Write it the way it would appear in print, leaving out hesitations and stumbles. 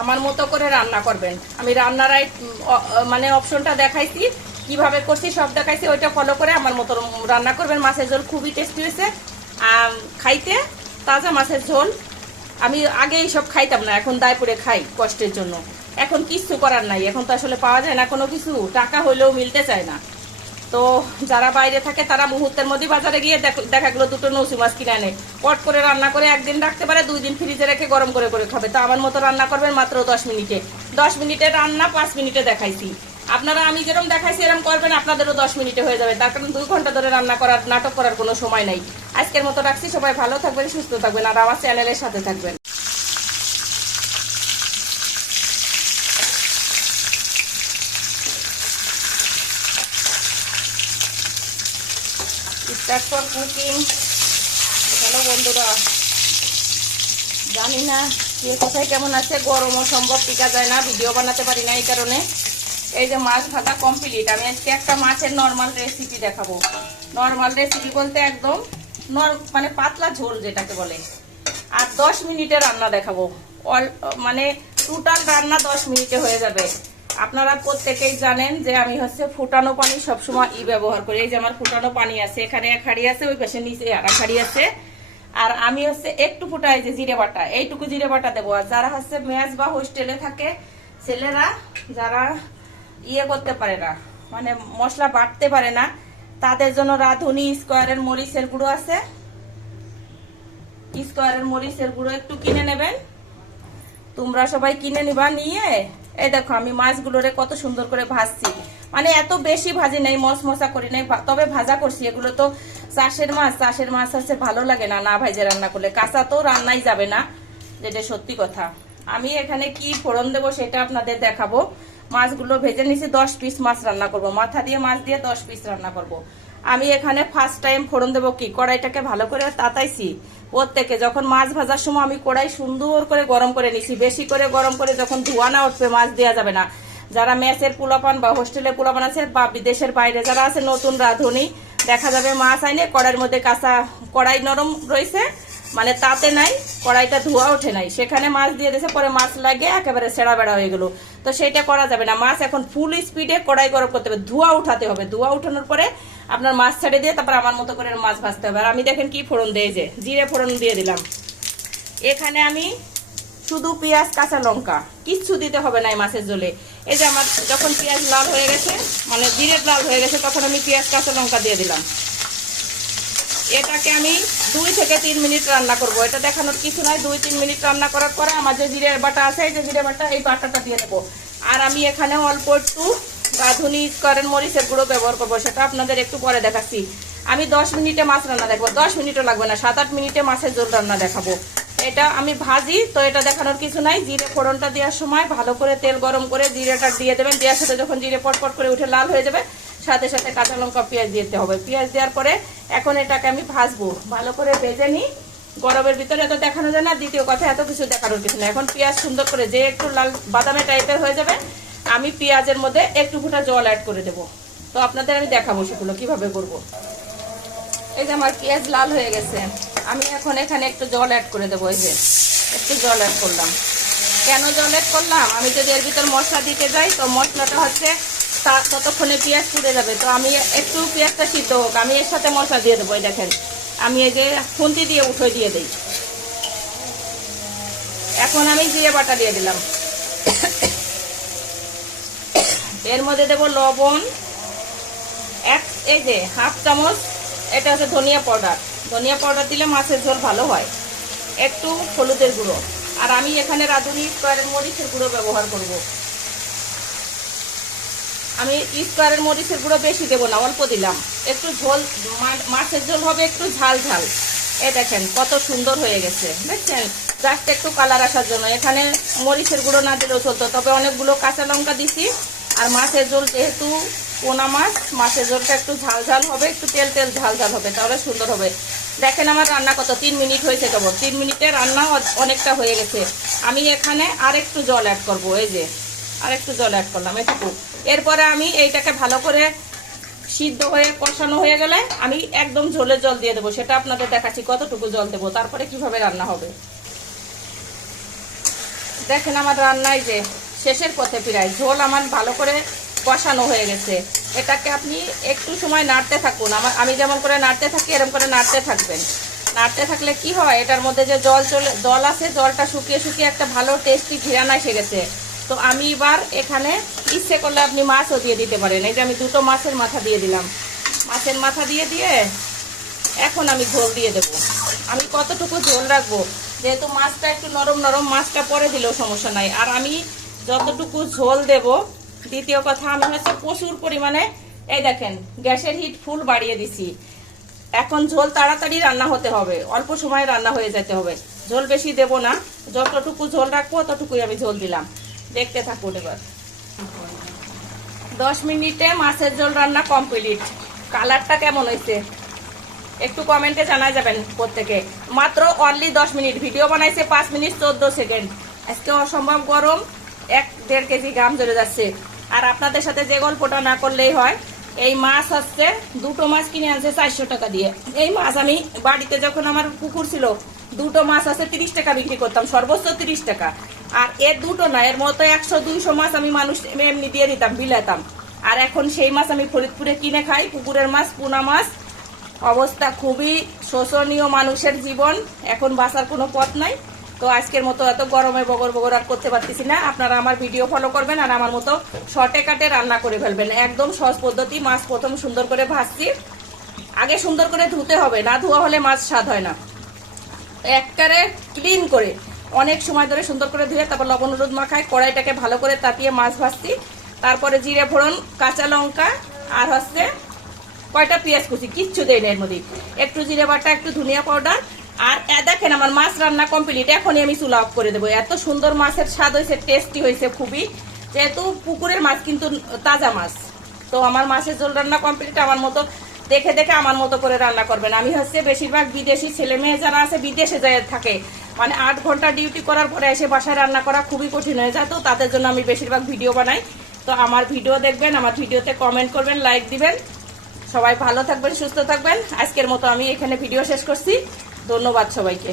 আমার মতো করে রান্না করবেন। আমি রান্নারাই মানে অপশনটা দেখাইছি, কিভাবে করছি সব দেখাইছি, ওইটা ফলো করে আমার মতো রান্না করবেন। মাছের ঝোল খুবই টেস্টি হয়েছে খাইতে, তাজা মাছের ঝোল। আমি আগে এইসব খাইতাম না, এখন দায়পুরে খাই কষ্টের জন্য। এখন কিছু করার নাই, এখন তো আসলে পাওয়া যায় না কোনো কিছু, টাকা হইলেও মিলতে চায় না। তো যারা বাইরে থাকে তারা মুহূর্তের মধ্যে বাজারে গিয়ে দেখা গেলো দুটো নৌসি মাছ কিনে আনে, পট করে রান্না করে একদিন রাখতে পারে, 2 দিন ফ্রিজে রেখে গরম করে করে খাবে। তো আমার মতো রান্না করবেন মাত্র 10 মিনিটে। 10 মিনিটে রান্না 5 মিনিটে দেখাইছি। আপনারা আমি যেরকম দেখাইছি এরকম করবেন, আপনাদেরও 10 মিনিটে হয়ে যাবে। তার কারণ 2 ঘন্টা ধরে রান্না করার, নাটক করার কোনো সময় নাই। আজকের মতো রাখছি, সবাই ভালো থাকবেন, সুস্থ থাকবেন, আর আমার চ্যানেলের সাথে থাকবেন। Start for cooking. হ্যালো বন্ধুরা, জানি না কে কোথায় কেমন আছে, গরমও সম্ভব টিকা যায় না, ভিডিও বানাতে পারি না এই কারণে। এই যে মাছ ভাজা কমপ্লিট। আমি আজকে একটা মাছের নর্মাল রেসিপি দেখাবো। নর্মাল রেসিপি বলতে একদম মানে পাতলা ঝোল যেটাকে বলে। আর 10 মিনিটে রান্না দেখাবো। মানে টোটাল রান্না 10 মিনিটে হয়ে যাবে। আপনারা প্রত্যেকেই জানেন যে আমি হচ্ছে ফুটানো পানি সবসময় ব্যবহার করি। এই যে আমার ফুটানো পানি আছে, এখানে 1 হাঁড়ি আছে, ওই পাশে নিচে আর 1 হাঁড়ি আছে। আর আমি হচ্ছে একটু ফুটাই যে জিরে বাটা, এইটুকু জিরে বাটা দেবো। আর যারা হচ্ছে মেস বা হোস্টেলে থাকে ছেলেরা, যারা করতে পারে না, মানে মশলা বাটতে পারে না, তাদের জন্য রাঁধুনি স্কোয়ারের মরিচের গুঁড়ো আছে। স্কোয়ারের মরিচের গুঁড়ো একটু কিনে নেবেন। তোমরা সবাই কিনে নিবা। নিয়ে এই দেখো আমি মাছগুলোরে কত সুন্দর করে ভাজছি। মানে এত বেশি ভাজি নাই, মশমশা করি নাই, তবে ভাজা করছি। এগুলো তো চাষের মাছ হচ্ছে ভালো লাগে না না ভাজে রান্না করলে। কাঁচা তো রান্নাই যাবে না, যেটা সত্যি কথা। আমি এখানে কি ফোড়ন দেবো সেটা আপনাদের দেখাবো। মাছগুলো ভেজে নিছি, 10 পিস মাছ রান্না করব, মাথা দিয়ে মাছ দিয়ে 10 পিস রান্না করব। আমি এখানে ফার্স্ট টাইম ফোড়ন দেবো কি, কড়াইটাকে ভালো করে তাতাইছি। প্রত্যেকে যখন মাছ ভাজার সময় আমি কড়াই সুন্দর করে গরম করে নিছি, বেশি করে গরম করে, যখন ধোয়া না উঠবে মাছ দেওয়া যাবে না। যারা মেসের পোলাপান বা হোস্টেলের পোলাপান আছে বা বিদেশের বাইরে যারা আছে, নতুন রাঁধুনি, দেখা যাবে মাছ আইনে কড়াইয়ের মধ্যে কাঁচা, কড়াই নরম রয়েছে, মানে তাতে নাই, কড়াইটা ধোয়া ওঠে নাই, সেখানে মাছ দিয়ে দিয়েছে, পরে মাছ লাগে একেবারে ছেঁড়া বেড়া হয়ে গেল। তো সেইটা করা যাবে না। মাছ এখন ফুল স্পিডে কড়াই গরম করতে হবে, ধোয়া উঠাতে হবে। ধোয়া উঠানোর পরে আপনার মাছ ছেড়ে দিয়ে তারপর আমার মতো করে মাছ ভাজতে হবে। আর আমি দেখেন কি ফোড়ন দিয়ে, যে জিরে ফোড়ন দিয়ে দিলাম। এখানে আমি শুধু পেঁয়াজ কাঁচা লঙ্কা, কিচ্ছু দিতে হবে না এই মাছের ঝোলে। এই যে আমার যখন পেঁয়াজ লাল হয়ে গেছে, মানে জিরে লাল হয়ে গেছে, তখন আমি পেঁয়াজ কাঁচা লঙ্কা দিয়ে দিলাম। এটাকে আমি 2 থেকে 3 মিনিট রান্না করব। এটা দেখানোর কিছু নাই। 2-3 মিনিট রান্না করার পরে আমার যে জিরে বাটা আছে, এই যে জিরে বাটা, এই বাটাটা দিয়ে দেবো। আর আমি এখানে অল্প একটু রাঁধুনি স্কোয়ারের মরিচের গুঁড়ো ব্যবহার করবো, সেটা আপনাদের একটু পরে দেখাচ্ছি। আমি 10 মিনিটে মাছ রান্না দেখাবো। 10 মিনিটও লাগবে না, 7-8 মিনিটে মাছের ঝোল রান্না দেখাবো। এটা আমি ভাজি, তো এটা দেখানোর কিছু নাই। জিরে ফোড়নটা দেওয়ার সময় ভালো করে তেল গরম করে জিরেটা দিয়ে দেবেন। দেওয়ার সাথে যখন জিরে পটপট করে উঠে লাল হয়ে যাবে, সাথে সাথে কাঁচা লঙ্কা পেঁয়াজ দিতে হবে। পেঁয়াজ দেওয়ার পরে এখন এটাকে আমি ভাজবো, ভালো করে ভেজে নিই। গরমের ভিতরে এত দেখানো যায় না। দ্বিতীয় কথা, এত কিছু দেখানোর কিছু না। এখন পেঁয়াজ সুন্দর করে যে একটু লাল বাদামি টাইপের হয়ে যাবে, আমি পেঁয়াজের মধ্যে একটু ফুটা জল অ্যাড করে দেবো। তো আপনাদের আমি দেখাবো সেগুলো কিভাবে করবো। এই যে আমার পেঁয়াজ লাল হয়ে গেছে, আমি এখন এখানে একটু জল অ্যাড করে দেবো। এই যে একটু জল অ্যাড করলাম। কেন জল অ্যাড করলাম, আমি যদি এর ভিতর মশলা দিতে যাই তো মশলাটা হচ্ছে ততক্ষণে পেঁয়াজ পুড়ে যাবে। তো আমি একটু পেঁয়াজটা সিদ্ধ হোক, আমি এর সাথে মশলা দিয়ে দেবো। এই দেখেন আমি এই যে খুন্তি দিয়ে উঠে দিয়ে দিই। এখন আমি জিরে বাটা দিয়ে দিলাম। এর মধ্যে দেবো লবণ, এই যে হাফ চামচ, এটা হচ্ছে ধনিয়া পাউডার। ধনিয়া পাউডার দিলে মাছের ঝোল ভালো হয়। একটু হলুদের গুঁড়ো। আর আমি এখানে রাঁধুনি স্কোয়ারের মরিচের গুঁড়ো ব্যবহার করব। আমি স্কোয়ারের মরিচের গুঁড়ো বেশি দেবো না, অল্প দিলাম। একটু ঝোল, মাছের ঝোল হবে একটু ঝাল ঝাল। এই দেখেন কত সুন্দর হয়ে গেছে, দেখছেন? জাস্ট একটু কালার আসার জন্য। এখানে মরিচের গুঁড়ো না দিলেও চলতো, তবে অনেকগুলো কাঁচা লঙ্কা দিছি। আর মাছের ঝোল যেহেতু পোনা মাছ, মাছের ঝোলটা একটু ঝাল ঝাল হবে, একটু তেল তেল ঝাল ঝাল হবে, তাহলে সুন্দর হবে। দেখেন আমার রান্না কত 3 মিনিট হয়েছে কেবল। 3 মিনিটে রান্না অনেকটা হয়ে গেছে। আমি এখানে আরেকটু জল অ্যাড করব। এই যে আরেকটু জল অ্যাড করলাম, এটুকু। এরপরে আমি এইটাকে ভালো করে সিদ্ধ হয়ে কষানো হয়ে গেলে আমি একদম ঝোলের জল দিয়ে দেবো। সেটা আপনাদের দেখাচ্ছি কতটুকু জল দেবো, তারপরে কিভাবে রান্না হবে। দেখেন আমার রান্নায় যে শেষের পথে প্রায়, ঝোল আমার ভালো করে কষানো হয়ে গেছে। এটাকে আপনি একটু সময় নাড়তে থাকুন, আমি যেমন করে নাড়তে থাকি এরকম করে নাড়তে থাকবেন। নাড়তে থাকলে কি হয়, এটার মধ্যে যে জল আছে, জলটা শুকিয়ে শুকিয়ে একটা ভালো টেস্টি ঘিরান এসে গেছে। তো আমি এবার এখানে ইচ্ছে করলে আপনি মাছও দিয়ে দিতে পারেন। এই যে আমি দুটো মাছের মাথা দিয়ে দিলাম। মাছের মাথা দিয়ে এখন আমি ঝোল দিয়ে দেব। আমি কতটুকু ঝোল রাখবো, যেহেতু মাছটা একটু নরম নরম, মাছটা পরে দিলেও সমস্যা নাই। আর আমি যতটুকু ঝোল দেব, দ্বিতীয় কথা আমি হচ্ছে প্রচুর পরিমাণে, এই দেখেন গ্যাসের হিট ফুল বাড়িয়ে দিছি। এখন ঝোল তাড়াতাড়ি রান্না হতে হবে, অল্প সময়ে রান্না হয়ে যেতে হবে। ঝোল বেশি দেব না, যতটুকু ঝোল রাখবো ততটুকুই আমি ঝোল দিলাম। দেখতে থাকুন। এবার 10 মিনিটে মাছের ঝোল রান্না কমপ্লিট। কালারটা কেমন হয়েছে একটু কমেন্টে জানা যাবেন প্রত্যেকে। মাত্র অনলি 10 মিনিট, ভিডিও বানাইছে 5 মিনিট 14 সেকেন্ড। আজকে অসম্ভব গরম, 1-1.5 কেজি ঘাম ঝরে যাচ্ছে। আর আপনাদের সাথে যে গল্পটা না করলেই হয়, এই মাছ হচ্ছে দুটো মাছ কিনে আনছে 400 টাকা দিয়ে। এই মাছ আমি বাড়িতে যখন আমার পুকুর ছিল, দুটো মাছ আছে 30 টাকা বিক্রি করতাম, সর্বোচ্চ 30 টাকা। আর এর দুটো না, এর মতো 100-200 মাছ আমি মানুষ এমনি দিয়ে দিতাম, বিলাতাম। আর এখন সেই মাছ আমি ফরিদপুরে কিনে খাই, পুকুরের মাছ, পোনা মাছ। অবস্থা খুবই শোচনীয় মানুষের জীবন, এখন বাঁচার কোনো পথ নাই। তো আজকের মতো এত গরমে বগর বগর আর করতে পারতেছি না। আপনারা আমার ভিডিও ফলো করবেন আর আমার মতো শর্টে কাটে রান্না করে ফেলবেন। একদম সহজ পদ্ধতি। মাছ প্রথম সুন্দর করে ভাজছি, আগে সুন্দর করে ধুতে হবে, না ধোয়া হলে মাছ স্বাদ হয় না। একবারে ক্লিন করে অনেক সময় ধরে সুন্দর করে ধুয়ে তারপর লবণ হলুদ মাখায় কড়াইটাকে ভালো করে তাপিয়ে মাছ ভাজছি। তারপরে জিরে ফোড়ন, কাঁচা লঙ্কা আর হচ্ছে কয়টা পেঁয়াজ কুচি, কিচ্ছু দেয় না এর মধ্যে, একটু জিরে বাটা, একটু ধনিয়া পাউডার। আর দেখেন আমার মাছ রান্না কমপ্লিট। এখনই আমি চুলা অফ করে দেবো। এত সুন্দর মাছের স্বাদ হয়েছে, টেস্টি হয়েছে খুবই, যেহেতু পুকুরের মাছ কিন্তু তাজা মাছ। তো আমার মাছের ঝোল রান্না কমপ্লিট। আমার মতো দেখে দেখে আমার মতো করে রান্না করবেন। আমি হচ্ছে বেশিরভাগ বিদেশি ছেলে মেয়ে যারা আছে বিদেশে যায় থাকে, মানে 8 ঘন্টা ডিউটি করার পরে এসে বাসায় রান্না করা খুবই কঠিন হয়ে যায়। তো তাদের জন্য আমি বেশিরভাগ ভিডিও বানাই। তো আমার ভিডিও দেখবেন, আমার ভিডিওতে কমেন্ট করবেন, লাইক দিবেন। সবাই ভালো থাকবেন, সুস্থ থাকবেন। আজকের মতো আমি এখানে ভিডিও শেষ করছি। ধন্যবাদ সবাইকে।